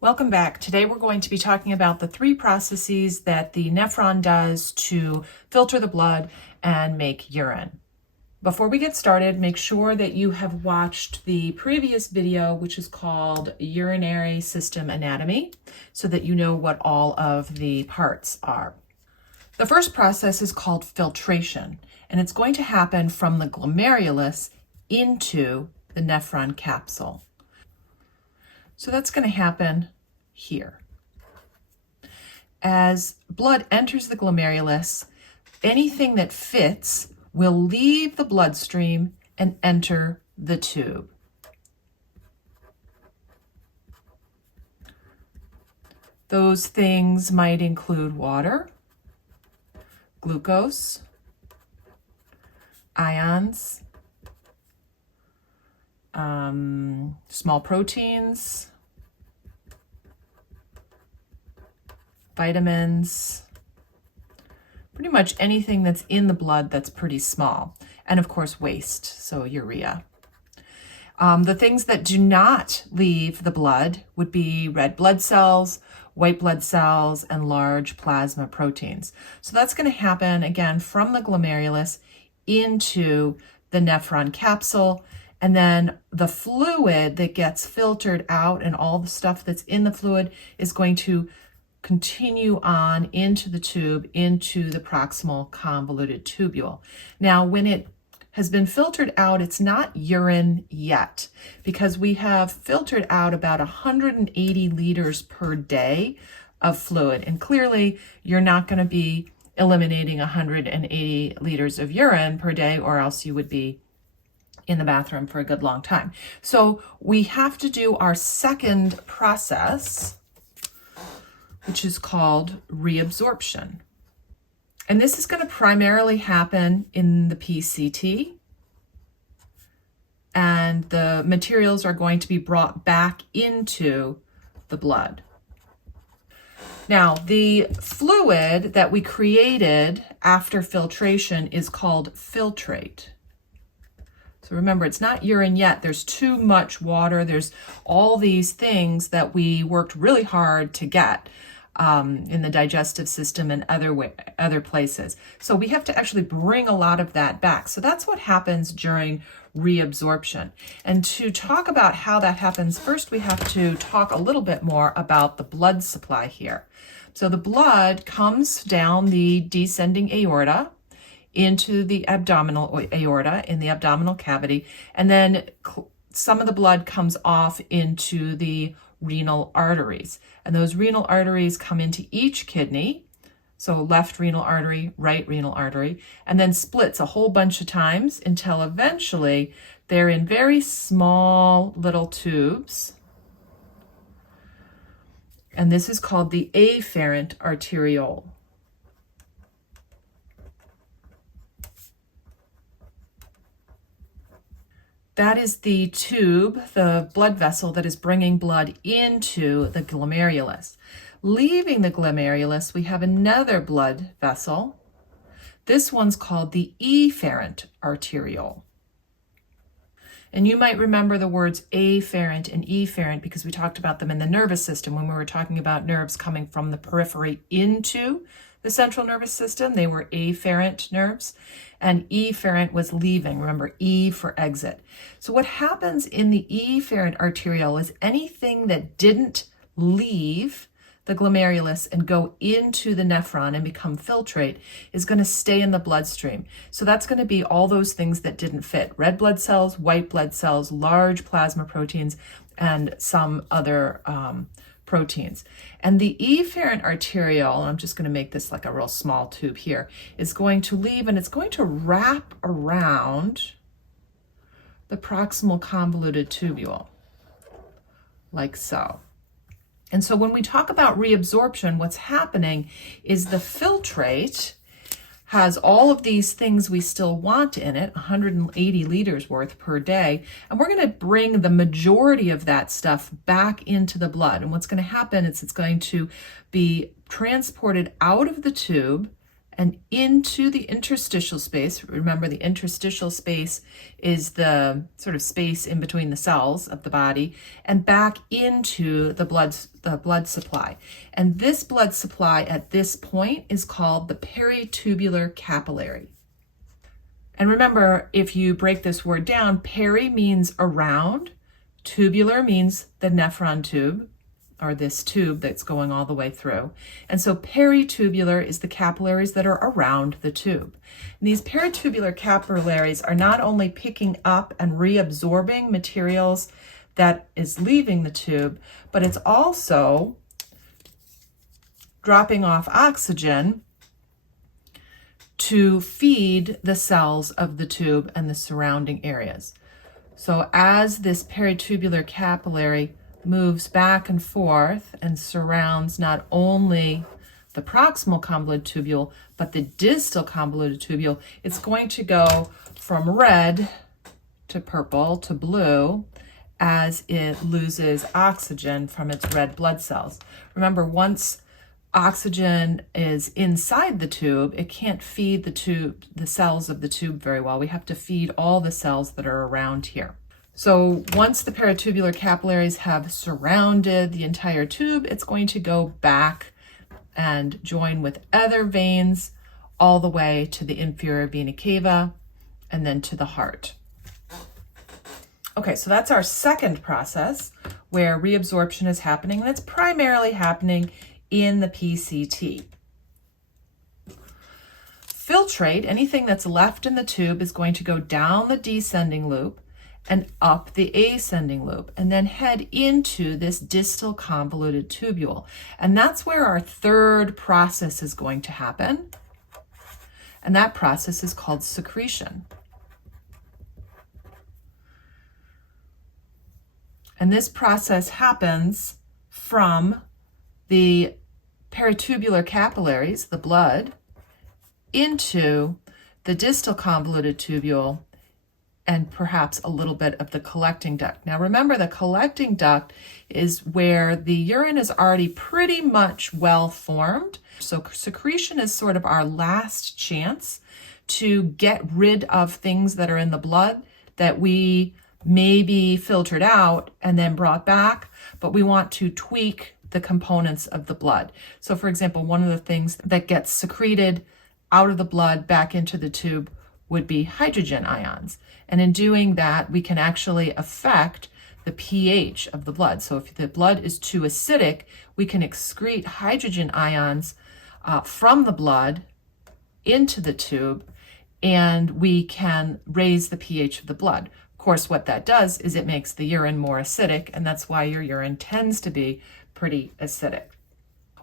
Welcome back. Today we're going to be talking about the three processes that the nephron does to filter the blood and make urine. Before we get started, make sure that you have watched the previous video, which is called Urinary System Anatomy, so that you know what all of the parts are. The first process is called filtration, and it's going to happen from the glomerulus into the nephron capsule. So that's going to happen here. As blood enters the glomerulus, anything that fits will leave the bloodstream and enter the tube. Those things might include water, glucose, ions, small proteins, vitamins, pretty much anything that's in the blood that's pretty small. And of course, waste, so urea. The things that do not leave the blood would be red blood cells, white blood cells, and large plasma proteins. So that's going to happen, again, from the glomerulus into the nephron capsule. And then the fluid that gets filtered out and all the stuff that's in the fluid is going to continue on into the tube, into the proximal convoluted tubule. Now, when it has been filtered out, it's not urine yet, because we have filtered out about 180 liters per day of fluid. And clearly, you're not going to be eliminating 180 liters of urine per day, or else you would be in the bathroom for a good long time. So we have to do our second process, which is called reabsorption. And this is going to primarily happen in the PCT. And the materials are going to be brought back into the blood. Now, the fluid that we created after filtration is called filtrate. So remember, it's not urine yet. There's too much water. There's all these things that we worked really hard to get in the digestive system and other places. So we have to actually bring a lot of that back. So that's what happens during reabsorption. And to talk about how that happens, first we have to talk a little bit more about the blood supply here. So the blood comes down the descending aorta into the abdominal aorta in the abdominal cavity, and then some of the blood comes off into the renal arteries. And those renal arteries come into each kidney, so left renal artery, right renal artery, and then splits a whole bunch of times until eventually they're in very small little tubes. And this is called the afferent arteriole. That is the tube, the blood vessel that is bringing blood into the glomerulus. Leaving the glomerulus, we have another blood vessel. This one's called the efferent arteriole. And you might remember the words afferent and efferent because we talked about them in the nervous system when we were talking about nerves coming from the periphery into the central nervous system. They were afferent nerves, and efferent was leaving. Remember, E for exit. So what happens in the efferent arteriole is anything that didn't leave the glomerulus and go into the nephron and become filtrate is going to stay in the bloodstream. So that's going to be all those things that didn't fit: red blood cells, white blood cells, large plasma proteins, and some other proteins. And the efferent arteriole, and I'm just going to make this like a real small tube here, is going to leave, and it's going to wrap around the proximal convoluted tubule, like so. And so when we talk about reabsorption, what's happening is the filtrate has all of these things we still want in it, 180 liters worth per day, and we're going to bring the majority of that stuff back into the blood. And what's going to happen is it's going to be transported out of the tube and into the interstitial space. Remember, the interstitial space is the sort of space in between the cells of the body, and back into the blood supply. And this blood supply at this point is called the peritubular capillary. And remember, if you break this word down, peri means around, tubular means the nephron tube, or this tube that's going all the way through. And so peritubular is the capillaries that are around the tube. And these peritubular capillaries are not only picking up and reabsorbing materials that is leaving the tube, but it's also dropping off oxygen to feed the cells of the tube and the surrounding areas. So as this peritubular capillary moves back and forth and surrounds not only the proximal convoluted tubule, but the distal convoluted tubule, it's going to go from red to purple to blue as it loses oxygen from its red blood cells. Remember, once oxygen is inside the tube, it can't feed the cells of the tube very well. We have to feed all the cells that are around here. So once the peritubular capillaries have surrounded the entire tube, it's going to go back and join with other veins all the way to the inferior vena cava and then to the heart. Okay, so that's our second process where reabsorption is happening, and it's primarily happening in the PCT. Filtrate, anything that's left in the tube, is going to go down the descending loop and up the ascending loop, and then head into this distal convoluted tubule. And that's where our third process is going to happen. And that process is called secretion. And this process happens from the peritubular capillaries, the blood, into the distal convoluted tubule and perhaps a little bit of the collecting duct. Now remember, the collecting duct is where the urine is already pretty much well formed. So secretion is sort of our last chance to get rid of things that are in the blood that we maybe filtered out and then brought back, but we want to tweak the components of the blood. So for example, one of the things that gets secreted out of the blood back into the tube would be hydrogen ions. And in doing that, we can actually affect the pH of the blood. So if the blood is too acidic, we can excrete hydrogen ions from the blood into the tube, and we can raise the pH of the blood. Of course, what that does is it makes the urine more acidic, and that's why your urine tends to be pretty acidic.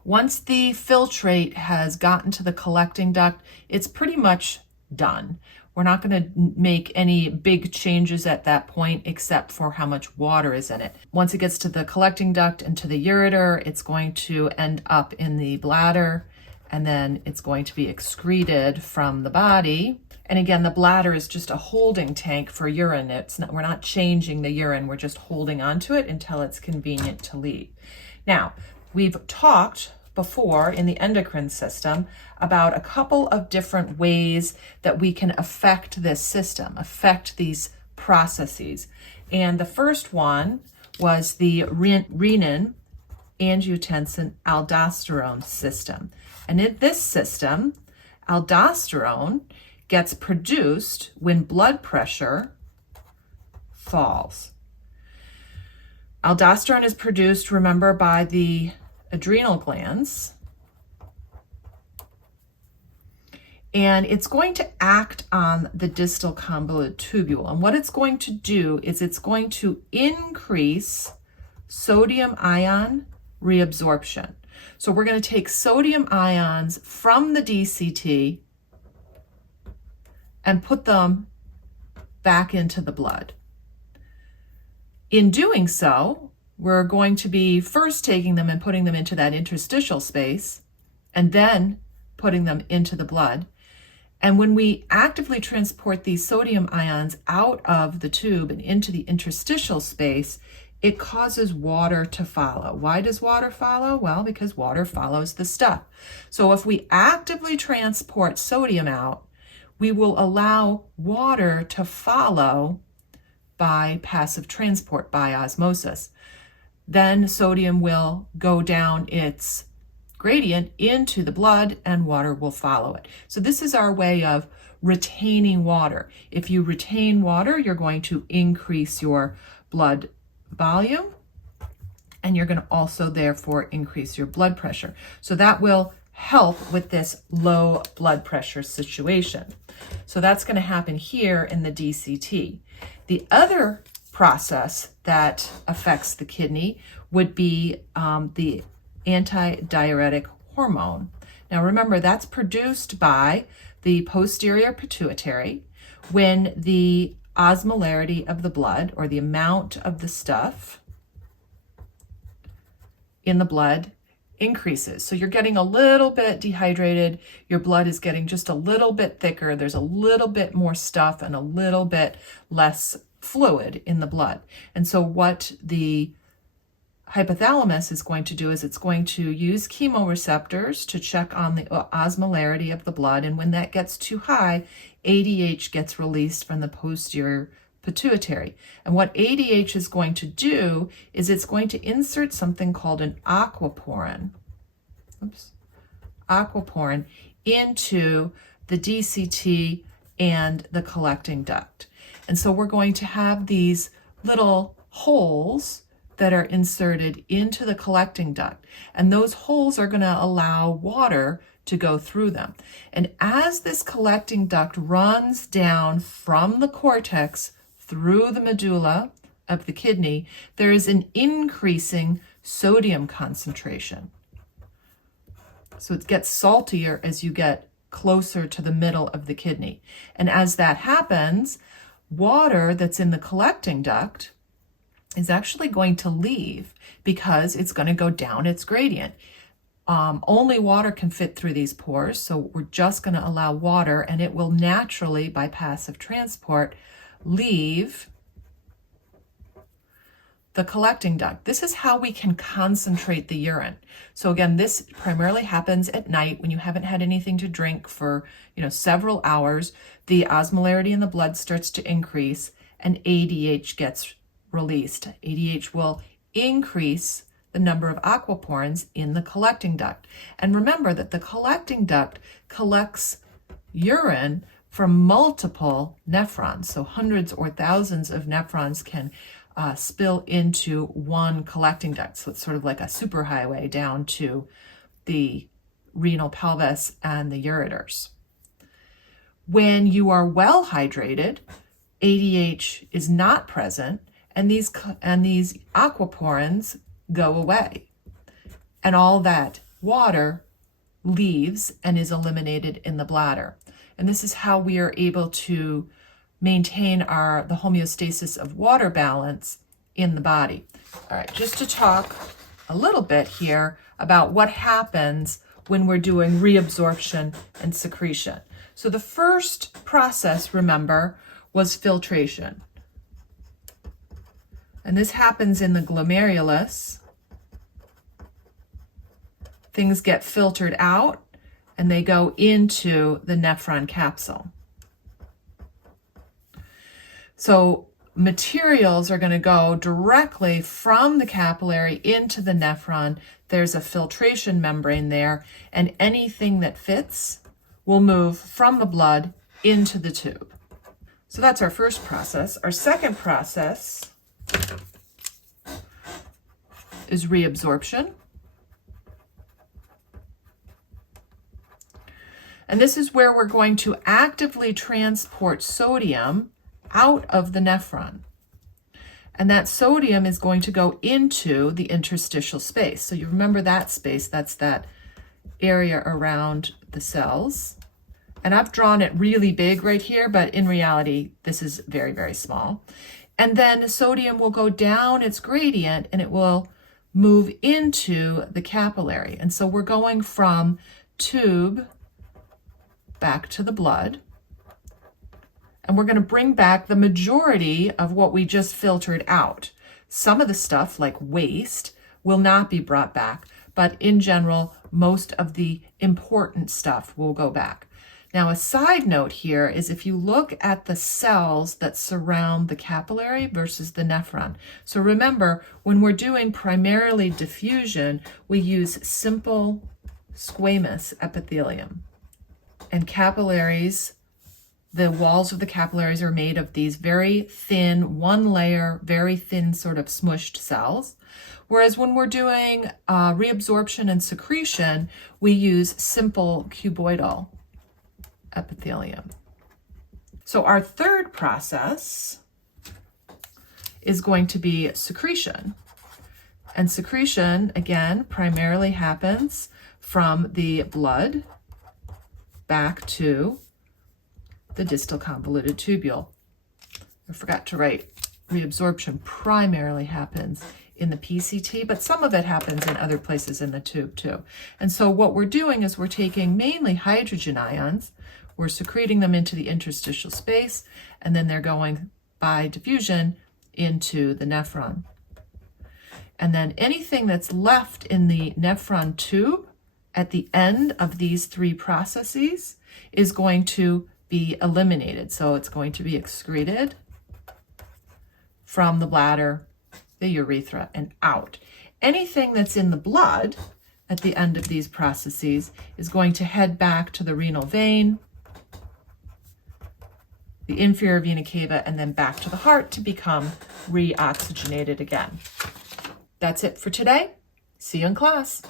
Once the filtrate has gotten to the collecting duct, it's pretty much done. We're not going to make any big changes at that point except for how much water is in it. Once it gets to the collecting duct and to the ureter, it's going to end up in the bladder, and then it's going to be excreted from the body. And again, the bladder is just a holding tank for urine. We're not changing the urine, we're just holding onto it until it's convenient to leave. Now, we've talked before in the endocrine system about a couple of different ways that we can affect this system, affect these processes. And the first one was the renin, angiotensin, aldosterone system. And in this system, aldosterone gets produced when blood pressure falls. Aldosterone is produced, remember, by the adrenal glands, and it's going to act on the distal convoluted tubule. And what it's going to do is it's going to increase sodium ion reabsorption. So we're going to take sodium ions from the DCT and put them back into the blood. In doing so, we're going to be first taking them and putting them into that interstitial space, and then putting them into the blood. And when we actively transport these sodium ions out of the tube and into the interstitial space, it causes water to follow. Why does water follow? Well, because water follows the stuff. So if we actively transport sodium out, we will allow water to follow by passive transport, by osmosis. Then sodium will go down its gradient into the blood and water will follow it. So this is our way of retaining water. If you retain water, you're going to increase your blood volume, and you're going to also therefore increase your blood pressure. So that will help with this low blood pressure situation. So that's going to happen here in the DCT. The other process that affects the kidney would be the antidiuretic hormone. Now remember, that's produced by the posterior pituitary when the osmolarity of the blood, or the amount of the stuff in the blood, increases. So you're getting a little bit dehydrated, your blood is getting just a little bit thicker, there's a little bit more stuff and a little bit less fluid in the blood. And so what the hypothalamus is going to do is it's going to use chemoreceptors to check on the osmolarity of the blood, and when that gets too high, ADH gets released from the posterior pituitary. And what ADH is going to do is it's going to insert something called an aquaporin, aquaporin into the DCT and the collecting duct. And so we're going to have these little holes that are inserted into the collecting duct, and those holes are going to allow water to go through them. And as this collecting duct runs down from the cortex through the medulla of the kidney, there is an increasing sodium concentration. So it gets saltier as you get closer to the middle of the kidney. And as that happens, water that's in the collecting duct is actually going to leave because it's going to go down its gradient. Only water can fit through these pores, so we're just going to allow water, and it will naturally, by passive transport, leave the collecting duct. This is how we can concentrate the urine. So again, this primarily happens at night when you haven't had anything to drink for, several hours. The osmolarity in the blood starts to increase and ADH gets released. ADH will increase the number of aquaporins in the collecting duct. And remember that the collecting duct collects urine from multiple nephrons. So hundreds or thousands of nephrons can spill into one collecting duct. So it's sort of like a superhighway down to the renal pelvis and the ureters. When you are well hydrated, ADH is not present, and these aquaporins go away, and all that water leaves and is eliminated in the bladder. And this is how we are able to maintain the homeostasis of water balance in the body. All right, just to talk a little bit here about what happens when we're doing reabsorption and secretion. So the first process, remember, was filtration. And this happens in the glomerulus. Things get filtered out and they go into the nephron capsule. So materials are going to go directly from the capillary into the nephron. There's a filtration membrane there, and anything that fits will move from the blood into the tube. So that's our first process. Our second process is reabsorption. And this is where we're going to actively transport sodium out of the nephron. And that sodium is going to go into the interstitial space. So you remember that space, that's that area around the cells. And I've drawn it really big right here, but in reality, this is very, very small. And then sodium will go down its gradient and it will move into the capillary. And so we're going from tube back to the blood. And we're going to bring back the majority of what we just filtered out. Some of the stuff, like waste, will not be brought back, but in general, most of the important stuff will go back. Now, a side note here is if you look at the cells that surround the capillary versus the nephron. So remember, when we're doing primarily diffusion, we use simple squamous epithelium. And capillaries, the walls of the capillaries are made of these very thin, one layer, very thin sort of smushed cells. Whereas when we're doing reabsorption and secretion, we use simple cuboidal epithelium. So our third process is going to be secretion. And secretion, again, primarily happens from the blood back to the distal convoluted tubule. I forgot to write reabsorption primarily happens in the PCT, but some of it happens in other places in the tube too. And so what we're doing is we're taking mainly hydrogen ions, we're secreting them into the interstitial space, and then they're going by diffusion into the nephron. And then anything that's left in the nephron tube at the end of these three processes is going to be eliminated. So it's going to be excreted from the bladder, the urethra, and out. Anything that's in the blood at the end of these processes is going to head back to the renal vein, the inferior vena cava, and then back to the heart to become reoxygenated again. That's it for today. See you in class.